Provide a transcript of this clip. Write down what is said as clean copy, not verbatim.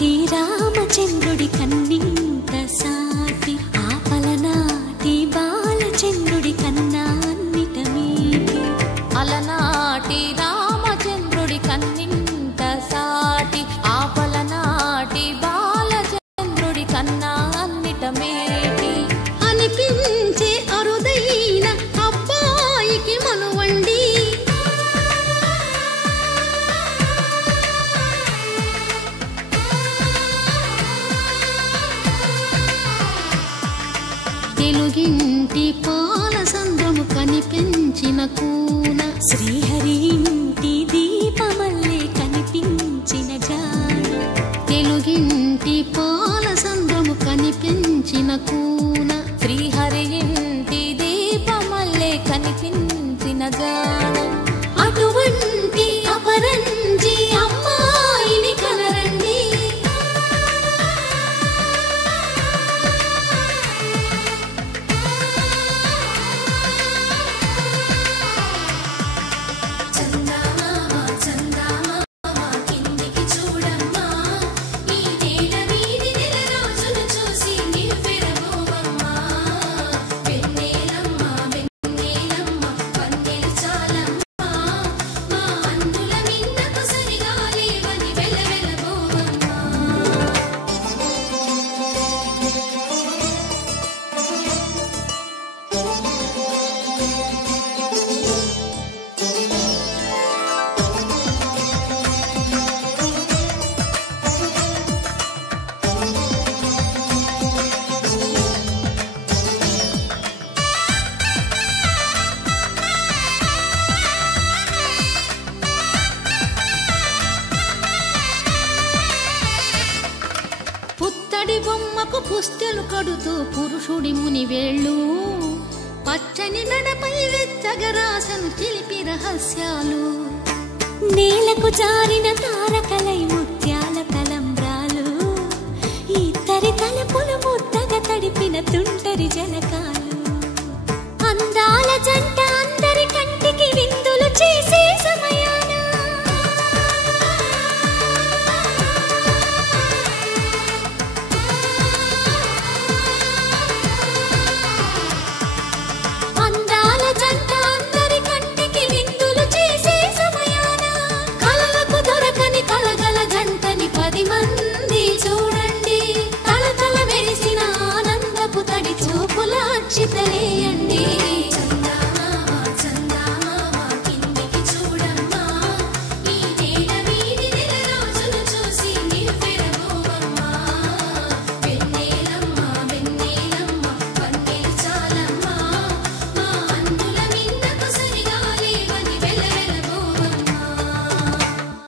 అలనాటి రామచంద్రుడి కన్నింత సాటి ఆపలనాటి బాలచంద్రుడి కన్నా అన్నిట మీటి అలనాటి రామచంద్రుడి కన్నింత సాటి ఆపలనాటి బాలచంద్రుడి కన్నా అన్నిట మేటి అనిపించే అరుదైన అబ్బాయికి మనువండి తెలుగింటి పాలసంద్రము కనిపించిన కూన శ్రీహరి ఇంటి దీపమల్లే కనిపించిన జాన తెలుగింటి పాలసంద్రము కనిపించిన కూన శ్రీహరి ఇంటి దీపమల్లే కనిపించిన జాన అటువంటి అపరంజి అమ్మాయిని కనరండి పుత్తడి బొమ్మకు పుస్తెలు కడుతూ పురుషుడి ముని వేళ్ళు పచ్చని మెడపై వెచ్చగరాసను చిలిపి రహస్యాలు నేలకు జారిన తారకలై ముత్యాల తలంబ్రాలు ఇద్దరి తలపులు ముద్దగా తడిపిన తుంటరి జలకాలు అందాల జంట అందరి కంటికి విందులు చేసే సమయాన అందాల జంట అందరి కంటికి విందులు చేసే సమయాన కలలకు దొరకని కలగల జంటని 10 మంది చూడండి తలతల మెరిసిన ఆనందపు తడి చూపుల అక్షితలేయండి